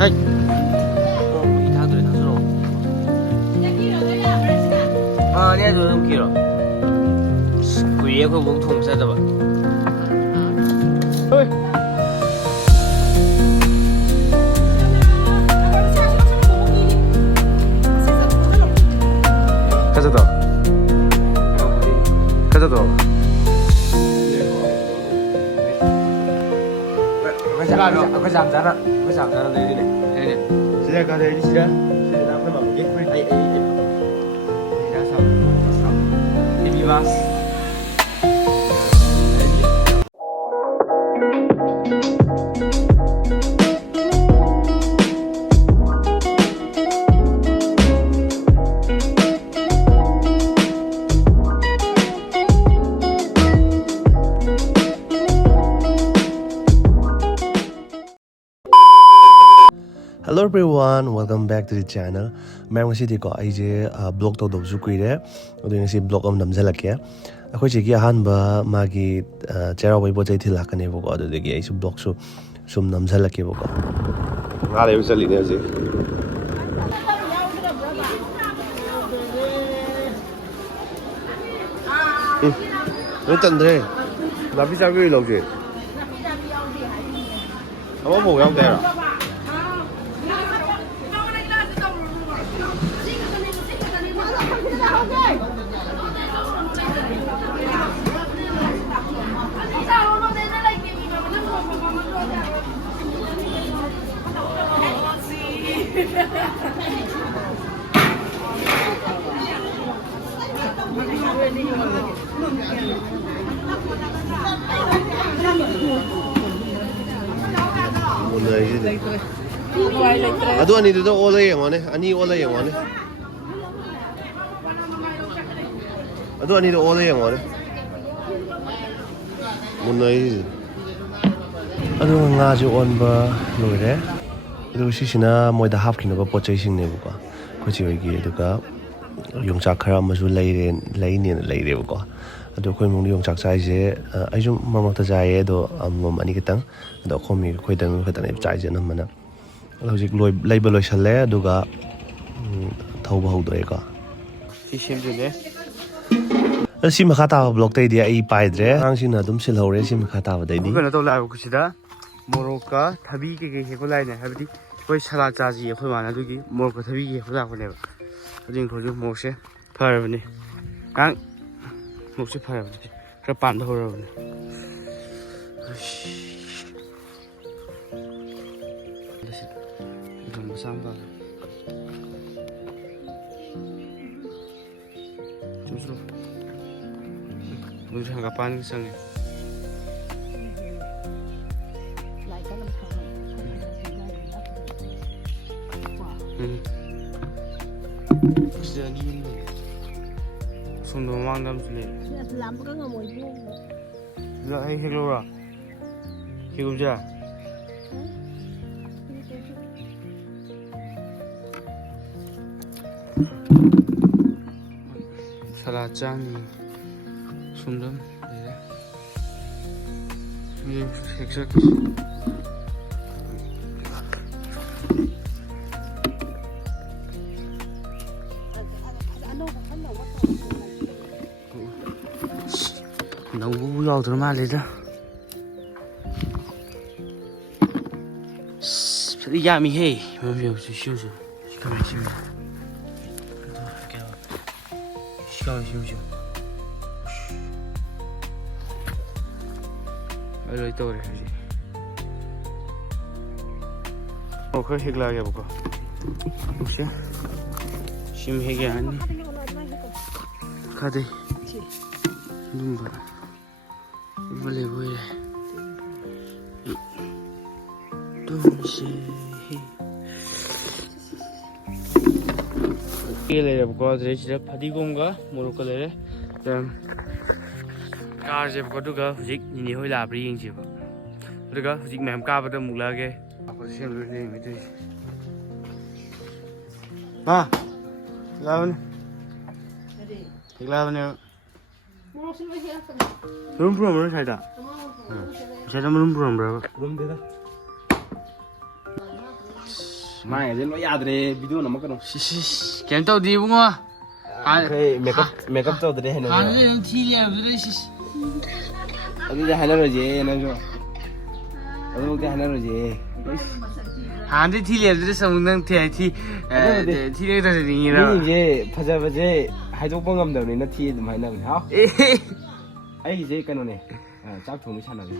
はい。啊，你还做什么去了？贵也会瓮桶噻，这吧？喂。가져다. 가져다. Có giảm giá đó, đây này. Đây này. Sila ka dahil sila. Sila na ako mag-get. Ay. Ibimas. Hello everyone, welcome back to the channel. मैं ngasi di ko ai je blog to do zu kuire. Odo ngasi blog am namjalak ya. Akhoi je ki ahan ba magi chera wai bo jai thila kane bo ko odo de gi ai su blog su sum namjalak ke bo ko. Ngale yu sali ne ji. Nó chân thế. Là biết sao cái lâu gì? Không có mùi không tè à? Aduh ani itu oleh yang mana? Ani oleh yang mana? Aduh ani itu oleh yang mana? Munai. Aduh ngaji on ba lore. Aduh sisina moi dah hap kini ba pocai sing ne buka. Kau cioi gi itu ka yongchak khara mazu lain buka. Aduh kau mungkin yongchak cai je. Ayo mamang terjaya do amom ani kita. Aduh kau mi kau tengok kita ni cai je nama mana. Logik label loy sale aduga thau bahau do eka. Si sim je ne. Si makata blog tay dia ai pai dre. Ang sina dum sil hore si makata ba dai ni. Kau nak tahu lah aku sida. Moroka thabi ke ko lai ne. Habis kau salah caji aku mana tu ki moroka thabi ke ko lah aku ne. Jadi kau tu mose par ni. Kang mose par ni. Kau pan dah orang ni. Sambal. Terus lu jangan kapan kesana. Sudah gini. Sudah mangam sini. Lampu kan nggak mau ibu. Lah, hello. Hidup je. Salah cani, sumdam, ini exact. Nunggu jauh tu mana leda? Ya mi hei,没有去休息，看看行不行？看看行不行？哎，来到了，我可以来个不个？不行，行黑个安尼，看的，弄吧，不来不来。 이게 내려볼까? 드레시를 파디곰과 모로코 내려. 그다음 가르제 볼까? 후직 니니 호이라 브리잉지 봐. 그러니까 후직 맴 까버도 묵라게. 포지션 룰링 미드. 마. 라운. 이라운에. 룸 프롬을 살다. 살다 룸 프롬을. 룸 되다. Mai đến nó yad rồi video nó mất cái đâu. 시시. 걔는 또 니붕어. Cái make up cho tới đây hay 안 là. 되는 티리야 그래 시시. Ở đây hay là rồi gì nó cho. Ở đây hay là rồi gì. 안 돼, 티리야 그래 성능 티 티리가 더 Cái 되니라. gì phải giờ vậy hai chỗ bông ngầm đầu này nó thi thì mày nào hả? ấy gì cái nó này chắc chúng nó chăn là gì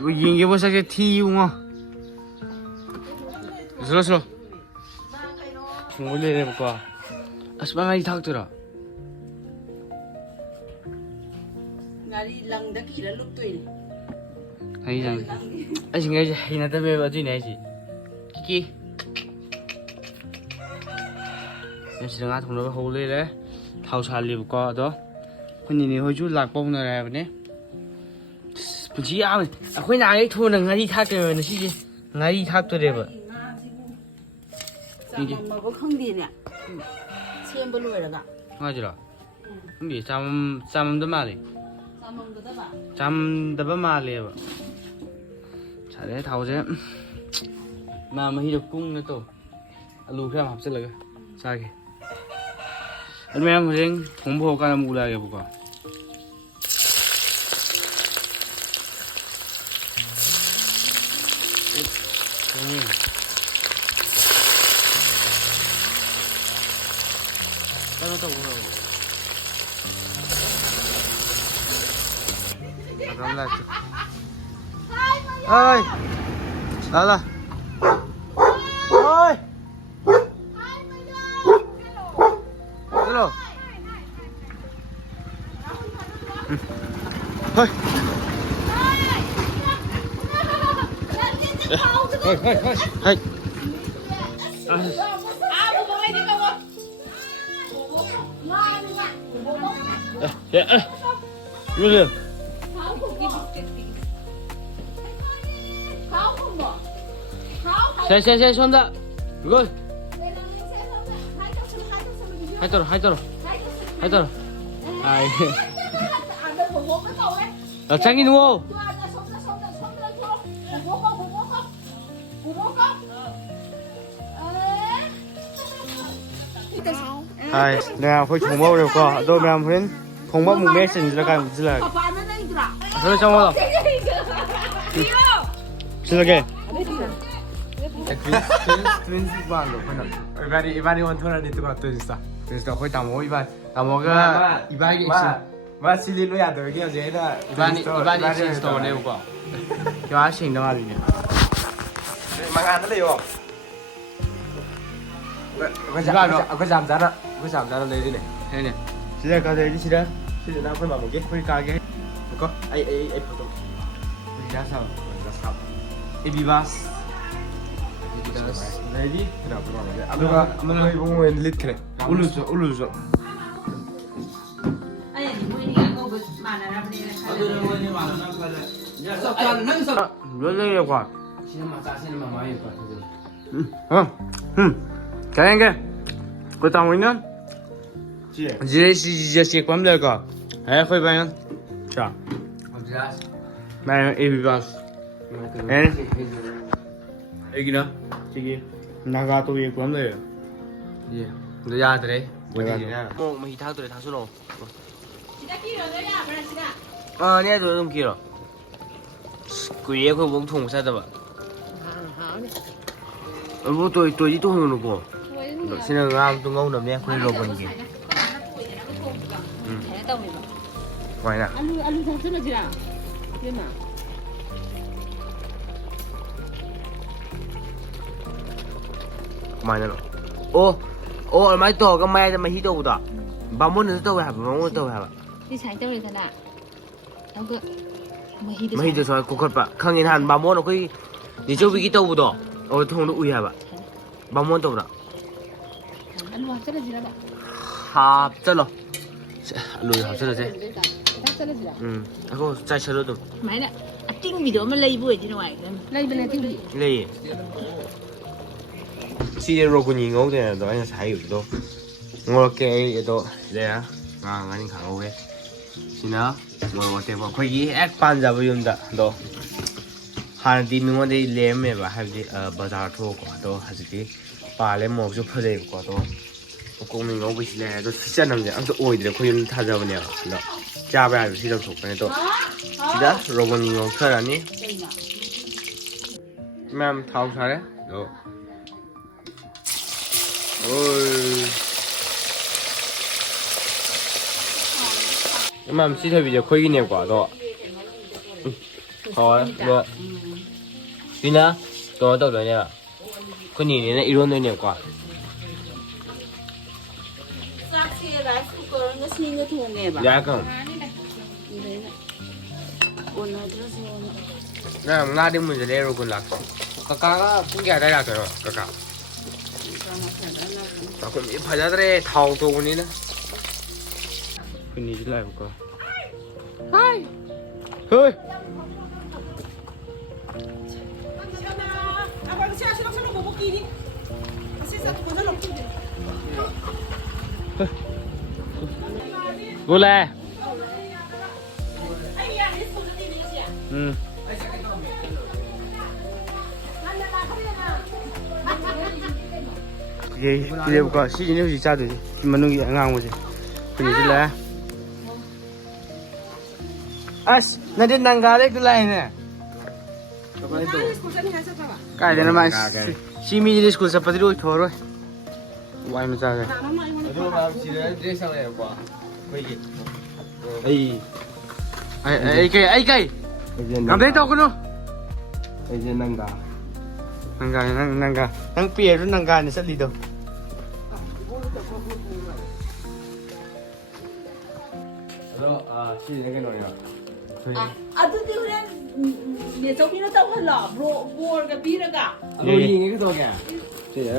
이거 이게 뭐야? 티붕어. 슬슬. 중물리 해볼까? 아스방아이 탁더라. Ngari lang da kira lúc tuổi 아니 장. 아 지금 이제 이나다 왜 어디 내지? 키키. 시랑아 통로 홀리래. 타우살리 볼까 더. 혼이니 호주 락봉나라 보네. 부지야. 아코이 나게 토는 ngari 탁더는 시지. ngari 탁더래 봐. I게 mà có không đi nè xem bao lùi rồi cả 맞으라. 근데 잠도 말이. sao mong người ta bảo 잠도 말이 봐. 잘해 다오제. 마마 히도 꿍네 또. 알루 그냥 합슬러가. 자게. 얼마나 무슨 공부하거나 몰라게 보고. 따로따 오라고. 잠깐만. 어이. 나라. 어이. 들어. 어이. 하이. 야, 이거는 세 손다. 이거 하이더러. 아이. 나 장이 누워. 아이, 내가 거기 정보를 거. 너 그냥 그냥 공부 못 메시지 들어가 들어. 그래 정보. 들어게. Twins bạn rồi phải không? Ivan on thora đi tụi con twins à? 그래서 거기 다 먹어 이반. 다 먹어. 이반이 Mà xin lỗi à tôi kia dễ là 이반이 익신 스토어 내고. 저 아시 있는 말이냐. mang ăn nó đi không? Có giảm giá đó, có giảm giá đó lấy đi này. 네네. 시작 가서 여기 시작. Xin nào quên bảo một cái. 우리 가게. Có, ai photo. 우리 가서. Sao? 이비바스. 레디? Nào quên bảo một cái. Ăn nó cũng nguyên lít cái này. 올르죠. ai là những người đi ăn cô mà là làm đây là 몇 과? 시험만 짜시는만 많이 것 같아. 잘한게. 그 다음에는 Chị. 지레시 꽝될 거. 거기 봐요. 자, 나 이비바스. 여기나 저기 나가 또 위에 꽝돼요. 예. 너 야들에. 뭐야? 뭐 뭐 히타들에 다 수노. chị đã kêu rồi đấy à bà chị đã 아, 내가 좀 길어. 그얘 그 몸통 사다 봐. 뭐또 이또 하는 거. 신은 아무도 ngông nè, quên rồi còn gì. Ngoài nè. ăn thằng rất là gì nào nhưng mà Ngoài nè. Ô, 얼마 더 그마야 좀 히도보다. 밥먹는 더 해. 먹는 더 해. đi sáng tới rồi thật ạ đâu cơ ꯃꯍꯤꯗ ꯁꯣꯏ ꯀꯣꯛꯈꯠꯄ ꯈꯪꯉꯦ ꯅꯍꯥꯟ ꯕꯥꯃꯣꯟ ꯑꯩꯈꯣꯏ ꯅꯤꯆꯧꯕꯤꯒꯤ ꯇꯧꯕꯗꯣ ꯑꯣ ꯊꯣꯡꯗ ꯎꯏ ꯍꯥꯏꯕ ꯕꯥꯃꯣꯟ ꯇꯧꯕ꯭ꯔꯥ ꯍꯥꯞꯆꯜꯂꯣ ꯑꯂꯨ ꯍꯥꯞꯆꯜꯂꯁꯦ ꯑꯩꯈꯣꯏ ꯆꯥꯏꯁꯜꯂꯣ ꯑꯗꯨꯝ ꯁꯨꯃꯥꯏꯅ ꯑꯇꯤꯡꯕꯤꯗꯣ ꯑꯃ ꯂꯩꯕ ꯑꯣꯏꯗꯤ ꯅꯨꯡꯉꯥꯏꯒꯗꯕꯅꯤ ꯂꯩꯕꯅꯦ ꯑꯇꯤꯡꯕꯤ ꯂꯩꯌꯦ ꯁꯤꯁꯦ ꯔꯣꯒꯨꯅꯤ ꯉꯧꯗꯣꯏꯅꯦ ꯑꯗꯣ ꯑꯩꯅ ꯉꯁꯥꯏ ꯍꯥꯏꯈꯤꯕꯗꯣ ꯉꯧꯔꯛꯀꯦ ꯑꯩ ꯑꯗꯣ ꯂꯩꯔ ꯉꯥꯅꯤ ꯈꯪꯍꯧꯋꯦ ꯁꯤꯅ ꯃꯣꯔꯣꯛ ꯑꯇꯦꯛꯄ ꯑꯩꯈꯣꯏꯒꯤ ꯍꯦꯛ ꯄꯥꯟꯖꯕ ꯌꯨꯝꯗ ꯑꯗꯣ ꯍꯥꯟꯅꯗꯤ ꯃꯤꯉꯣꯟꯗꯩ ꯂꯩꯔꯝꯃꯦꯕ ꯍꯥꯏꯕꯗꯤ ꯕꯖꯥꯔ ꯊꯣꯛꯑꯀꯣ ꯑꯗꯣ ꯍꯧꯖꯤꯛꯇꯤ ꯄꯥꯜꯂꯦ ꯃꯣꯔꯣꯛꯁꯨ ꯐꯖꯩꯕꯀꯣ ꯑꯗꯣ ꯀꯣꯛꯃꯤ ꯉꯧꯕꯁꯤ ꯂꯩꯔꯦ ꯑꯗꯣ ꯁꯤꯆꯟꯅꯝꯁꯦ ꯑꯝꯇ ꯑꯣꯏꯗ꯭ꯔꯦ ꯑꯩꯈꯣꯏ ꯌꯨꯝꯗ ꯊꯥꯖꯕꯅꯦꯕ ꯑꯗꯣ ꯆꯥꯕ ꯌꯥꯕ ꯁꯤ ꯂꯧꯊꯣꯛꯄꯅꯦ ꯑꯗꯣ ꯁꯤꯗ ꯔꯣꯒꯅꯤ ꯉꯧꯊꯔꯅꯤ ꯃꯌꯥꯝ ꯊꯥꯎ ꯁꯥꯔꯦ ꯑꯗꯣ ꯃꯌꯥꯝ ꯁꯤ ꯊꯕꯤꯁꯦ ꯑꯩꯈꯣꯏꯒꯤꯅꯦꯕꯀꯣ ꯑꯗꯣ ꯍꯣꯏ ꯑꯗꯣ ꯁꯤꯅ ꯀꯩꯅꯣ ꯇꯧꯗꯣꯏꯅꯦꯕ ꯑꯩꯈꯣꯏ ꯅꯦꯅꯦꯅ ꯏꯔꯣꯟꯗꯣꯏꯅꯦꯕꯀꯣ ꯆꯥꯛꯁꯦ ꯔꯥꯏꯁ ꯀꯨꯀꯔ ꯑꯃꯒ ꯁꯤꯡꯒ ꯊꯣꯡꯉꯦꯕ ꯌꯥꯏ ꯀꯩꯅꯣ ꯅꯪ ꯉꯥꯗꯤ ꯃꯨꯟꯖꯜꯂꯦ ꯔꯣꯒꯨꯟ ꯂꯥꯛꯇꯣ ꯀꯀꯥꯒ ꯄꯨꯡ ꯀꯌꯥ ꯑꯗꯥꯏ ꯂꯥꯛꯇꯣꯏꯅꯣ ꯀꯀꯥ ꯑꯩꯈꯣꯏ ꯐꯖꯗ꯭ꯔꯦ ꯊꯥꯎ ꯇꯧꯕꯅꯤꯅ ꯑꯩꯈꯣꯏꯅꯤꯁꯨ ꯂꯥꯛꯑꯦꯕꯀꯣ ꯍꯥꯏ ꯍꯣꯏ बोला है 이제부터 시즌이 혹시 짜듯이 만능이 안 가는 거지. 그니 줄래? 아씨, 나도 난가래 그라이네. 까이데나 마 시미지 스쿨 사파디로 토로. 와이 마자게. ꯑꯗꯨ ꯃꯌꯥꯝ ꯁꯤꯗ ꯗ꯭ꯔꯦꯁ ꯂꯩꯔꯦꯀꯣ ꯑꯩꯈꯣꯏꯒꯤ ꯑꯩ ꯀꯩ ꯉꯝꯗꯩ ꯇꯧꯒꯅꯨ ꯑꯩꯁꯦ ꯅꯪꯒ ꯅꯪ ꯄꯤꯔꯁꯨ ꯅꯪꯒꯥꯅꯤ ꯆꯠꯂꯤꯗꯣ ꯑꯗꯣ ꯁꯤꯁꯤꯅ ꯀꯩꯅꯣꯅꯦꯕ ꯑꯗꯨꯗꯤ ꯍꯣꯔꯦꯟ ꯅꯦꯆꯧꯕꯤꯅ ꯇꯧꯍꯜꯂꯣ ꯕꯣꯔꯒ ꯄꯤꯔꯒ ꯑꯗꯣ ꯌꯦꯡꯉꯦ ꯀꯩꯗꯧꯒꯦ ꯁꯤꯁꯦ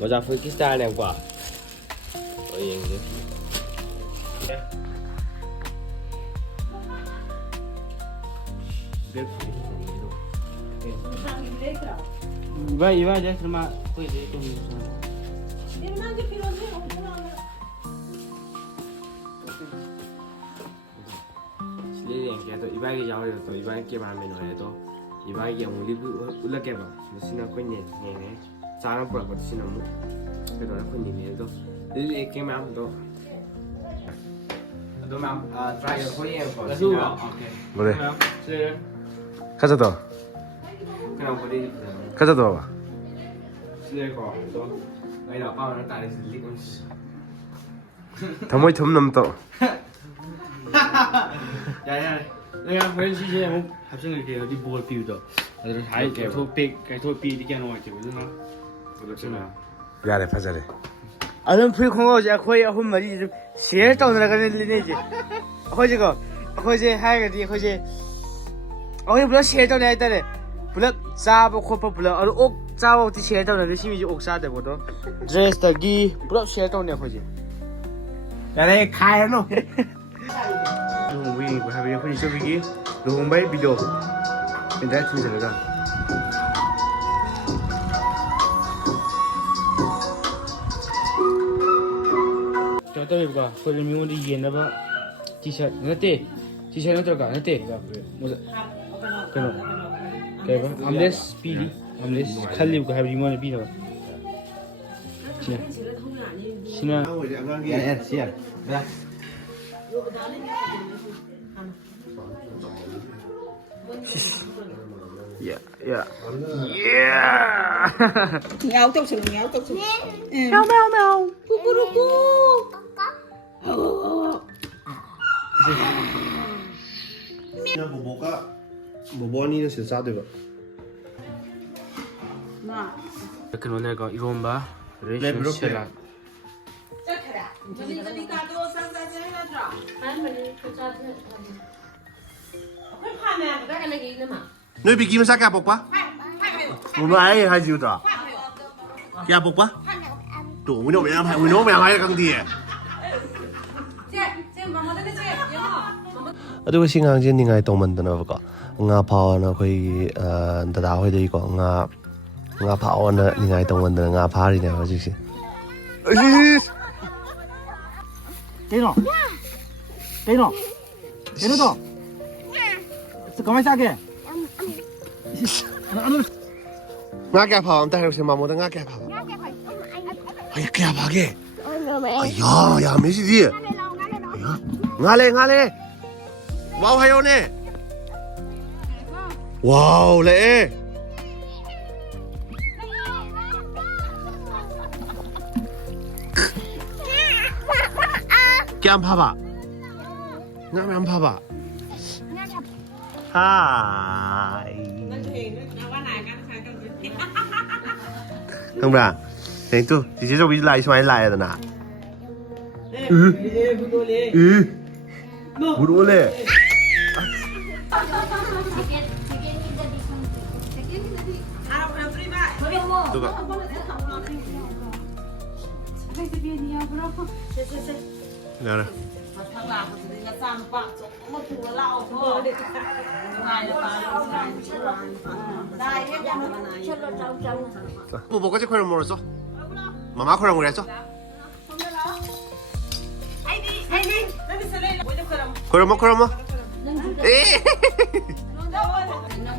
ꯃꯣꯖꯥ ꯐꯨꯔꯤꯠꯀꯤ ꯁ꯭ꯇꯥꯏꯜꯅꯦꯕꯀꯣ yenge. Iba aja sama kue itu. Yang kayak iba yang jauh itu iba yang kayak mana itu iba yang mulai ulah kayak apa mesin aku ini cara pula aku sini namu itu aku ini itu jadi kayak mana itu itu mam try aku yang oke boleh sih 가자 더 kenapa dia 가자 더 봐. sih kok itu bây giờ con nó tại xử lý con 더모이 점 넘다. dạ 내가 왠지 이제 뭐 합성을 이렇게 어디 뭘 비우죠. 그래서 다 이렇게 cái pi đi kia ngoài chỉ có nó 그렇잖아. 야래 파자래. 아는 풀 공허지 거의 한 마리 좀 제일 떠나가는 리네지. 허지가 허지 하이가디 허지 어이 불러 제일 떠나 했다네. 불러 짜고 코퍼 불러 옥 짜고 뒤 제일 떠나는 심이지 옥 싸대고도 드레스 더기 불러 제일 떠나 허지. 야래 가야노. 루홍비 하비에 혼이 쇼비기 루홍바이 비디오 인터넷 팀들가 저 때가 거기 미군이 얘네가 티셔츠 나때 티셔츠 나들가 나때 뭐자 그럼 그래봐 암레스 비리 암레스 칼리고 하비 뭐는 비노 신나 야 시야 Yeah. Ngáo tóc sừng Mèo mèo mèo. Cucurucu. 뭐니는 진짜 싸대가. 나. 이렇게 오늘가 이건바 레이션 샐러드. 저리 가도 산산해 놔줘. 아니 그 자세. 너희 비기 마사 क्या 복바? 뭐야 하지우다. क्या 복바? 또 우리 오면 할 강디에. ꯑꯗꯨꯒ ꯁꯤ ꯉꯥꯡꯁꯦ ꯅꯤꯡꯉꯥꯏ ꯇꯧꯃꯟꯗꯅꯕꯀꯣ ꯉꯥ ꯐꯥꯎꯅ ꯑꯩꯈꯣꯏꯒꯤ ꯗꯗꯥ ꯍꯣꯏꯗꯒꯤꯀꯣ ꯉꯥ ꯐꯥꯎꯅ ꯅꯤꯡꯉꯥꯏ ꯇꯧꯃꯟꯗꯅ ꯉꯥ ꯐꯥꯔꯤꯅꯦꯕ ꯍꯧꯖꯤꯛꯁꯦ Keno. Keno. Keno to. Kamay sa akin. Ano? ꯉꯥ ꯀꯌꯥ ꯐꯥꯎ ꯑꯝꯇ ꯍꯥꯏꯔꯛꯁꯦ ꯃꯥꯃꯣꯗ ꯉꯥ ꯀꯌꯥ ꯐꯥꯎ ꯑꯩ ꯀꯌꯥ ꯐꯥꯒꯦ ꯑయ్ꯌꯥ ꯌꯥꯝꯃꯦ ꯁꯤꯗꯤ ꯉꯥ ꯂꯩ 와우 하요네 와우 레 깸 봐봐 냠 봐봐 하이 không ra thế tu thì chỉ cho bị lại xoay lại rồi nè buru le 누가? 나라. 뭐 뭐까지 커랑 먹었어? 마마 커랑 그랬어? 커랑 뭐? 에.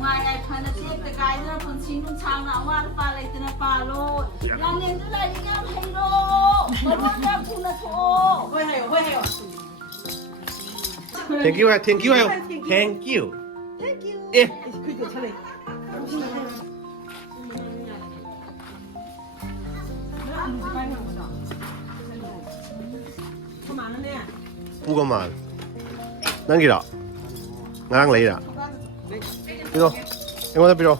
Ngoài này phải là chiếc cái nữa còn xin luôn sao nào mà pha lại tên pha lô làm nên cái này đi làm hay lô mới bắt ra thu là thô hơi hay Thank you 해요. Thank you. 예. 부거만. 남기라. 나랑 레이라. 이거 다 필요.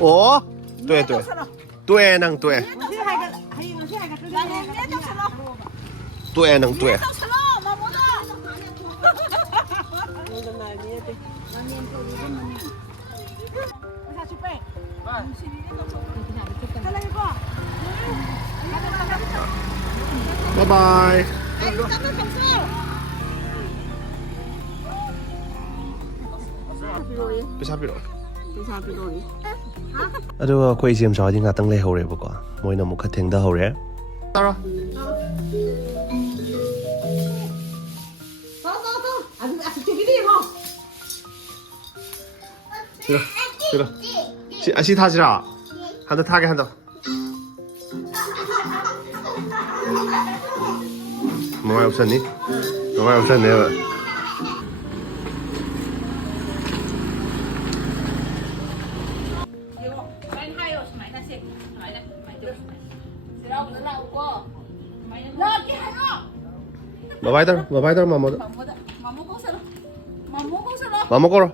오? 对能对。对能对。拜拜。ꯄꯩꯁꯥ ꯄꯤꯔꯛꯑꯣ ꯑꯗꯨꯒ ꯑꯩꯈꯣꯏ ꯏꯆꯦ ꯃꯆꯥꯗꯤ ꯉꯥꯛꯇꯪ ꯂꯩꯍꯧꯔꯦꯕꯀꯣ ꯃꯣꯏꯅ ꯑꯃꯨꯛ ꯈꯔ ꯊꯦꯡꯊꯍꯧꯔꯦ ꯇꯥꯔꯣ 들어 아시 타지라 한대 타게 한다 뭐가 없었니? 뭐가 없었네 Bà vai đâu mà một mà một cô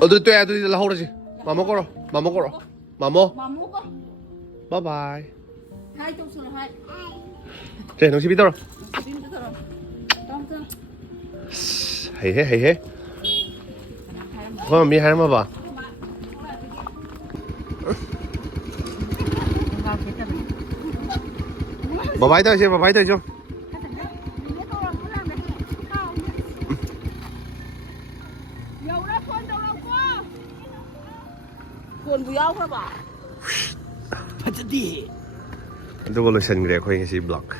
tôi là hậu rồi mà một bye bye đây nó chỉ biết đâu hay có mi hay mà bà bà vai đâu chứ Quần bùi áo hả bà? ꯑꯗꯨꯒ ꯂꯣꯏꯁꯤꯟꯈ꯭ꯔꯦ ꯑꯩꯈꯣꯏ ꯉꯁꯤ ꯕ꯭ꯂꯣꯛ